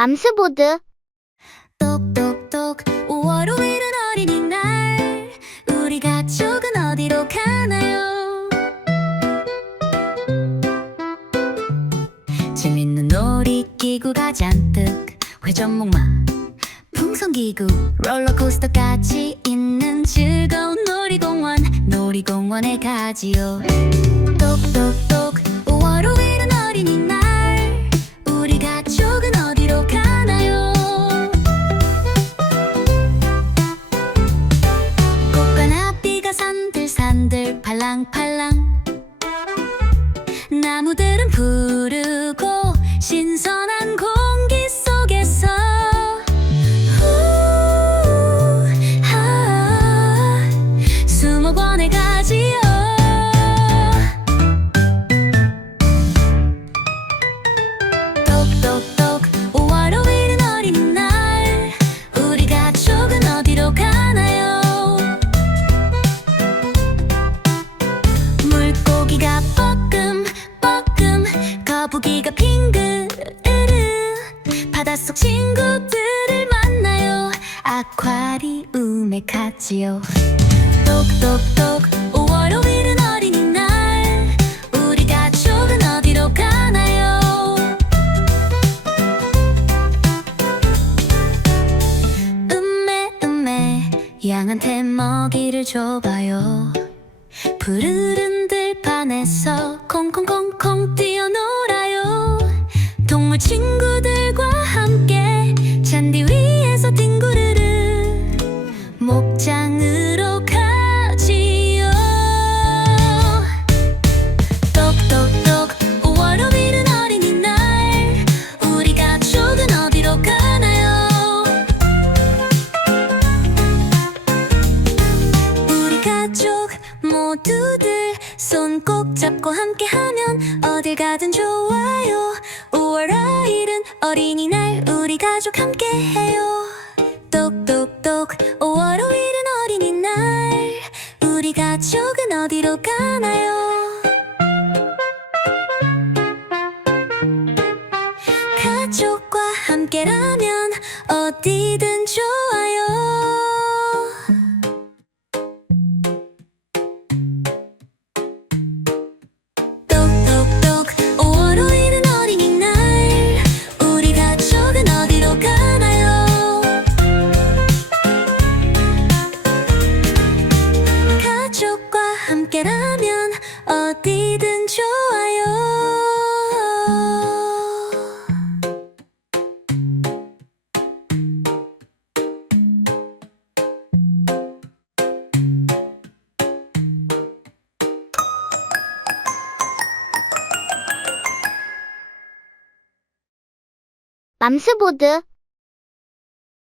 맘스보드. 똑똑똑 5월 5일은 어린이날. 우리 가족은 어디로 가나요? 재밌는 놀이기구가 잔뜩. 회전목마 풍선기구 롤러코스터까지 있는 즐거운 놀이공원 놀이공원에 가지요. 똑똑똑 浪拍浪。 바닷속 친구들을 만나요. 아쿠아리움에 갔지요. 똑똑똑 5월 5일은 어린이날. 우리 가족은 어디로 가나요? 음메 음메 양한테 먹이를 줘봐요. 푸르른 들판에서 콩콩콩콩 뛰어놀아요. 동물 친구들 모두들 손 꼭 잡고 함께하면 어딜 가든 좋아요. 5월 5일은 어린이날 우리 가족 함께해요. 똑똑똑 5월 5일은 어린이날 우리 가족은 어디로 가나요? 가족과 함께라면 어디든 함께라면 어디든 좋아요. 맘스보드